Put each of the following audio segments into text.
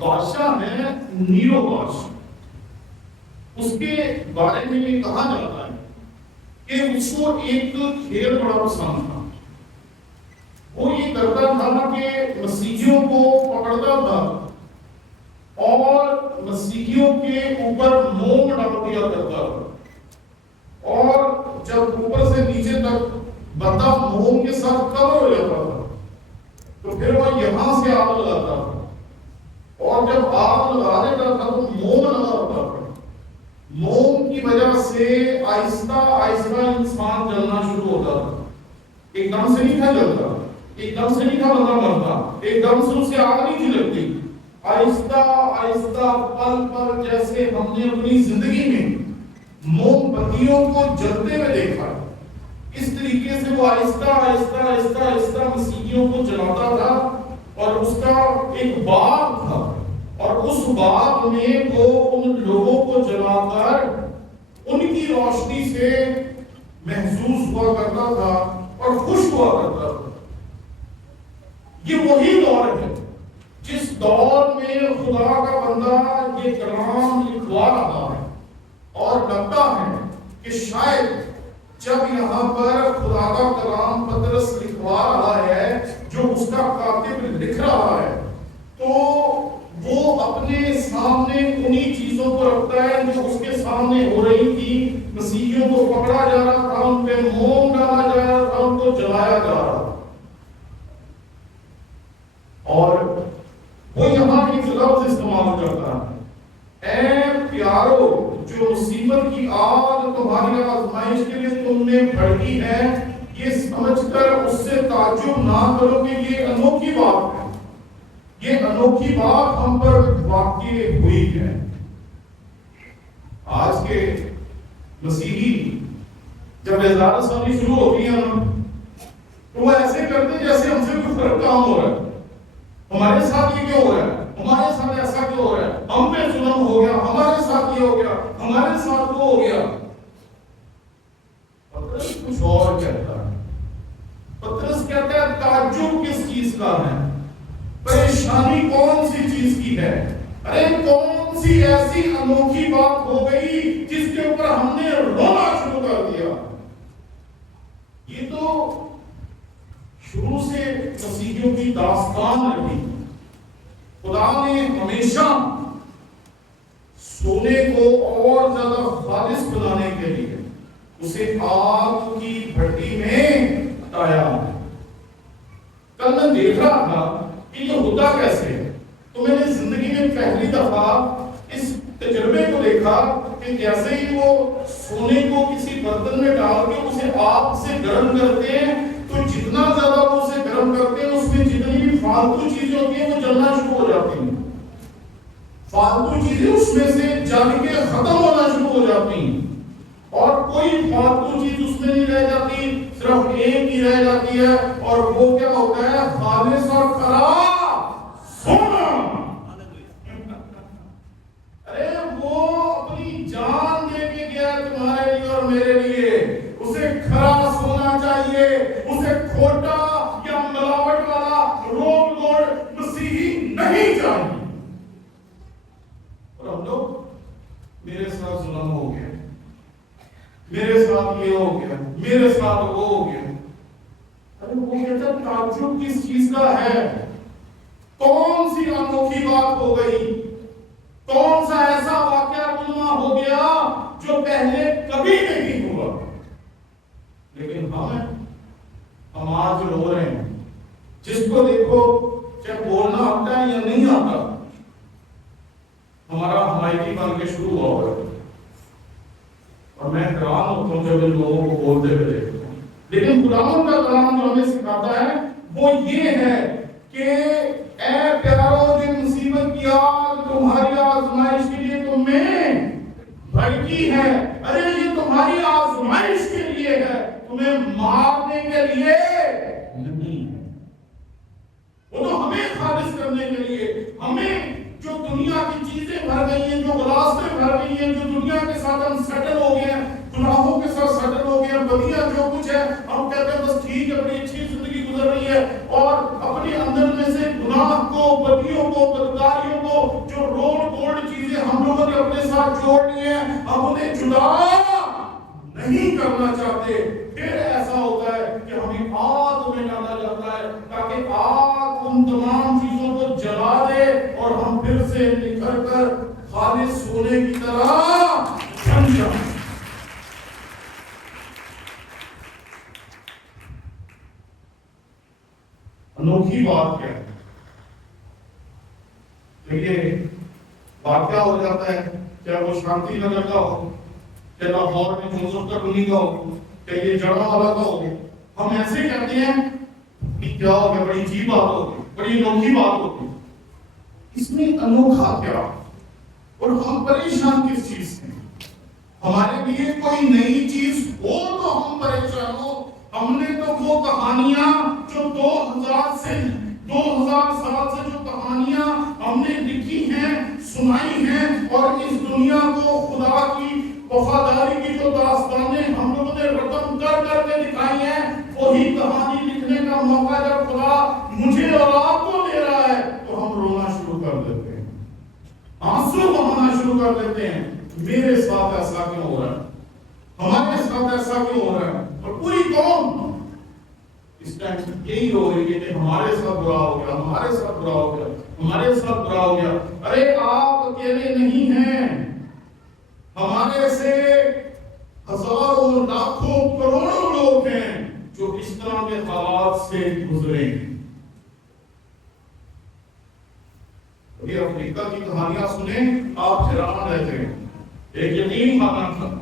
بادشاہ ہے نیرو بادشاہ، اس کے بارے میں یہ کہا جاتا ہے کہ اس کو ایک کھیل بڑا پسند تھا. وہ یہ کرتا تھا کہ مسیحیوں کو پکڑتا تھا اور مسیحیوں کے اوپر موم ڈال دیا کرتا تھا، اور جب اوپر سے نیچے تک بندہ موم کے ساتھ کور ہو جاتا تھا تو پھر وہ یہاں سے آگ لگاتا تھا، اور جب آگ لگا دیتا تھا تو موم لگا ہوتا تھا. موم کی وجہ سے آہستہ آہستہ انسان جلنا شروع ہوتا تھا. ایک دم سے نہیں تھا جلتا، ایک دم سے نہیں تھا بندہ مرتا، ایک دم سے اس سے آگ نہیں تھی لگتی. آہستہ آہستہ پل پل جیسے ہم نے اپنی زندگی میں موم بتیوں کو جلتے ہوئے دیکھا، اس طریقے سے وہ آہستہ آہستہ آہستہ آہستہ مسیحیوں کو جلاتا تھا. اور اس کا ایک باغ تھا، اور اس باغ میں وہ ان لوگوں کو جلا کر ان کی روشنی سے محسوس ہوا کرتا تھا اور خوش ہوا کرتا تھا. یہ وہی دور ہے جس دور میں خدا کا بندہ یہ کلام لکھوا رہا ہے، اور لگتا ہے کہ شاید جب یہاں پر خدا کا کلام پطرس لکھوا رہا ہے، جو اس کا کاتب لکھ رہا ہے، تو وہ اپنے سامنے انہی چیزوں کو رکھتا ہے جو اس کے سامنے ہو رہی تھی. مسیحیوں کو پکڑا جا رہا تھا، ان پہ موم ڈالا جا رہا تھا، ان کو جلایا جا رہا تھا. اور وہ یہاں ایک لفظ استعمال کرتا ہے، اے پیارو، جو مصیبت کی آگ تمہاری آزمائش کے لیے تم نے بھڑکی ہے، یہ سمجھ کر اس سے تعجب نہ کرو کہ یہ انوکھی بات ہے. یہ انوکھی بات ہم پر واقع ہوئی ہے. آج کے مسیحی جب اعزاز سنی شروع ہوتی ہیں تو وہ ایسے کرتے جیسے ہم سے کوئی فرق کام ہو رہا ہے. ہمارے ساتھ یہ کیوں ہو رہا ہے، ہمارے ساتھ ایسا کیوں ہو رہا ہے، ہم پہ ظلم ہو گیا، ہمارے ساتھ یہ ہو گیا، ہمارے ساتھ وہ ہو گیا. پطرس کچھ اور کہتا ہے. پطرس کہتا ہے تعجب کس چیز کا ہے، پریشانی کون سی چیز کی ہے، ارے کون سی ایسی انوکھی بات ہو گئی جس کے اوپر ہم نے رونا شروع کر دیا. یہ تو شروع سے مسیحیوں کی داستان رہی. خدا نے ہمیشہ سونے کو اور زیادہ خالص بنانے کے لیے اسے آگ کی بھٹی میں ہٹایا. کل میں دیکھ رہا تھا کہ یہ ہوتا کیسے ہے. تو میں نے زندگی میں پہلی دفعہ اس تجربے کو دیکھا کہ جیسے ہی وہ سونے کو کسی برتن میں ڈال کے اسے آگ سے گرم کرتے ہیں تو جتنا زیادہ وہ اسے گرم کرتے ہیں اس میں جتنی بھی فالتو چیزیں ہوتی ہیں وہ جلنا شروع ہو جاتی ہیں. فالتو چیزیں اس میں سے جل کے ختم ہونا شروع ہو جاتی ہیں، اور کوئی فالتو چیز اس میں نہیں رہ جاتی، صرف ایک ہی رہ جاتی ہے، اور وہ کیا ہوتا ہے، خالص اور خراب سونا. ارے وہ اپنی جان دے کے گیا تمہارے لیے اور میرے لیے. اسے کھرا سونا چاہیے، اسے کھوٹا یا ملاوٹ والا رول گوڑ مسیحی نہیں چاہیے. اور ہم لوگ میرے ساتھ ظلم ہو گیا، میرے ساتھ یہ ہو گیا، میرے ساتھ وہ ہو گیا. ارے وہ کہتا تعجب کس چیز کا ہے، کون سی انوکھی بات ہو گئی، کون سا ایسا واقعہ رونما ہو گیا جو پہلے کبھی نہیں ہوا. لیکن ہم آج رو رہے ہیں. جس کو دیکھو چاہے بولنا آتا ہے یا نہیں آتا، ہمارا حمایتی بن کے شروع ہوا ہوا ہے. اور میں حیران ہوتا ہوں جب ان لوگوں کو بولتے ہوئے دیکھتا ہوں. لیکن خداوند کا کلام جو ہمیں سکھاتا ہے وہ یہ ہے کہ اے پیارو، جو مصیبت کی آگ تمہاری آزمائش کے لیے تم میں بھڑکی ہے، ارے یہ تمہاری آزمائش کے لیے ہے، تمہیں مارنے کے لیے نہیں. وہ تو ہمیں خالص کرنے کے لیے، ہمیں جو دنیا کی چیزیں بھر گئی ہیں، جو غلاستیں بھر گئی ہیں، جو دنیا کے ساتھ ہم سیٹل ہو گئے ہیں، گناہوں کے ساتھ سیٹل ہو گئے ہیں، بدیاں جو کچھ ہے ہم کہتے ہیں بس ٹھیک ہے، بڑی اچھی زندگی گزر رہی ہے، اور اپنے اندر میں سے گناہ کو، بدیوں کو، بدکاریوں کو ساتھ جوڑ لیے، ہم انہیں جدا نہیں کرنا چاہتے، پھر ایسا ہوتا ہے کہ ہمیں آگ میں ڈالا جاتا ہے تاکہ آگ ان تمام چیزوں کو جلا دے اور ہم پھر سے نکھر کر خالص سونے کی طرح بن جائیں۔ انوکھی بات کیا ہے؟ دیکھیے واقعہ ہو جاتا ہے، چاہے وہ شانتی نگر کا ہو، چاہے لاہور میں جوزف کا ڈولی کا ہو، چاہے یہ جڑا والا کا ہو، ہم ایسے کہتے ہیں کہ کیا ہو گیا، بڑی عجیب بات ہوگی، بڑی انوکھی بات ہوگی۔ اس میں انوکھا کیا اور ہم پریشان کس چیز سے؟ ہمارے لیے کوئی نئی چیز ہو تو ہم پریشان ہو۔ ہم نے تو وہ کہانیاں جو 2000 سال سے جو کہانیاں ہم نے لکھی ہیں، سنائی ہیں، اور اس دنیا کو خدا کی وفاداری کی جو داستانیں ہم لوگوں نے رقم کر کر کے دکھائی ہیں، وہی کہانی لکھنے کا موقع جب خدا مجھے اور آپ کو دے رہا ہے تو ہم رونا شروع کر دیتے ہیں، آنسو بہانا شروع کر دیتے ہیں۔ میرے ساتھ ایسا کیوں ہو رہا ہے؟ ہمارے ساتھ ایسا کیوں ہو رہا ہے؟ اور پوری قوم اس ٹائم یہی ہو رہی ہے کہ ہمارے ساتھ برا ہو گیا، ہمارے ساتھ برا ہو گیا، ہمارے ساتھ برا ہو گیا۔ ارے آپ اکیلے نہیں ہیں، ہمارے سے ہزاروں لاکھوں کروڑوں لوگ ہیں جو اس طرح کے حالات سے گزرے ہیں۔ یہ افریقہ کی کہانیاں سنیں آپ حیران رہتے ہیں۔ ایک یتیم خانہ تھا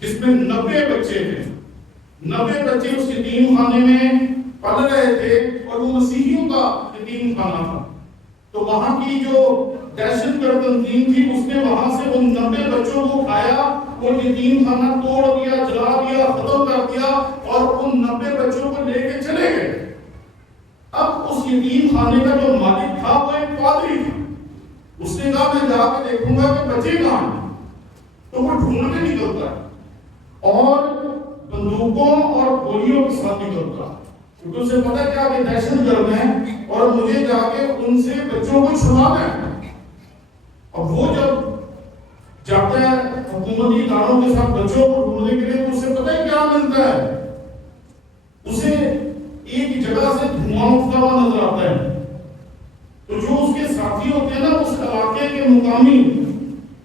جس میں 90 بچے تھے، 90 بچے اس یتیم خانے میں پڑھ رہے تھے، اور وہ مسیحیوں کا یتیم خانہ تھا۔ تو وہاں کی جو دہشت گرد تنظیم تھی، اس نے وہاں سے ان 90 بچوں کو اٹھایا، وہ یتیم خانہ توڑ دیا، جلا دیا، ختم کر دیا، اور ان 90 بچوں کو لے کے چلے گئے۔ اب اس یتیم خانے کا جو مالک تھا وہ ایک پادری تھا۔ اس نے کہا میں جا کے دیکھوں گا کہ بچے کہاں ہیں۔ تو وہ ڈھونڈنے نکلتا ہے اور بندوقوں اور گولیوں کے ساتھ نکلتا ہے، کیونکہ اسے پتا کیا کہ دہشت گرد ہیں اور مجھے جا کے ان سے بچوں کو چھڑانا ہے۔ اور وہ جب جاتا ہے حکومتی اداروں کے ساتھ بچوں کو ڈھونڈنے کے لیے، تو اسے پتا ہے کیا ملتا ہے؟ اسے ایک جگہ سے دھواں اٹھتا ہوا نظر آتا ہے۔ تو جو اس کے ساتھی ہوتے ہیں نا اس علاقے کے مقامی،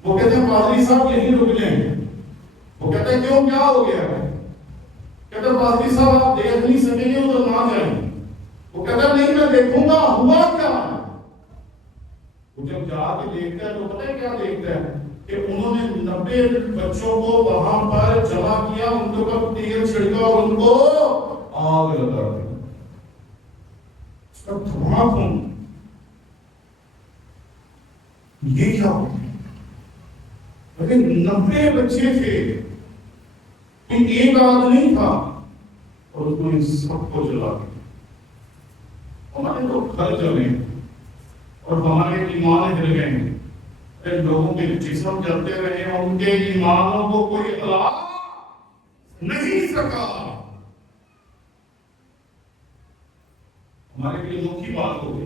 وہ کہتے ہیں پادری صاحب یہیں رک لیں۔ وہ کہتے ہیں کیوں، کیا ہو گیا ہے؟ کہتے ہیں پادری صاحب آپ دیکھ نہیں سکیں گے، ادھر نہ جائیں۔ وہ کہتا ہے نہیں میں دیکھوں گا ہوا کیا۔ وہ جب جا کے دیکھتا ہے تو پتہ ہے کیا دیکھتا ہے کہ انہوں نے 90 بچوں کو وہاں پر جمع کیا، ان کے اوپر تیل چھڑکا اور ان کو آگ لگا دی۔ اس کا دھواں کون؟ یہ کیا ہو؟ لیکن 90 بچے تھے، کوئی ایک آدمی نہیں تھا، اور اس نے سب کو جلا دیا۔ ہمارے تو گھر جلے اور ہمارے ایمان ہل گئے ہیں، لوگوں کے جسم جلتے رہے، ان کے ایمانوں کو کوئی ہلا نہیں سکا۔ ہمارے لیے انوکھی بات ہو گئی،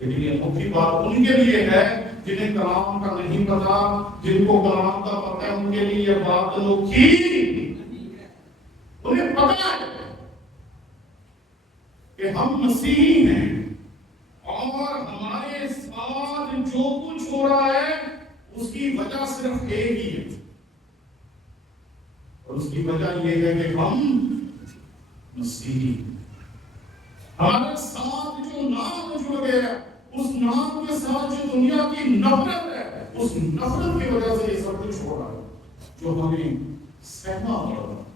لیکن یہ انوکھی بات ان کے لیے ہے جنہیں کلام کا نہیں پتا۔ جن کو کلام کا پتہ ہے ان کے لیے یہ بات انوکھی، انہیں پتا ہے کہ ہم مسیحی ہیں اور ہمارے ساتھ جو کچھ ہو رہا ہے اس کی وجہ صرف ایک ہی ہے، اور اس کی وجہ یہ ہے کہ ہم مسیحی۔ ہمارے ساتھ جو نام جڑ گیا، اس نام کے ساتھ جو دنیا کی نفرت ہے، اس نفرت کی وجہ سے یہ سب کچھ ہو رہا ہے جو ہمیں سہنا ہو رہا ہے۔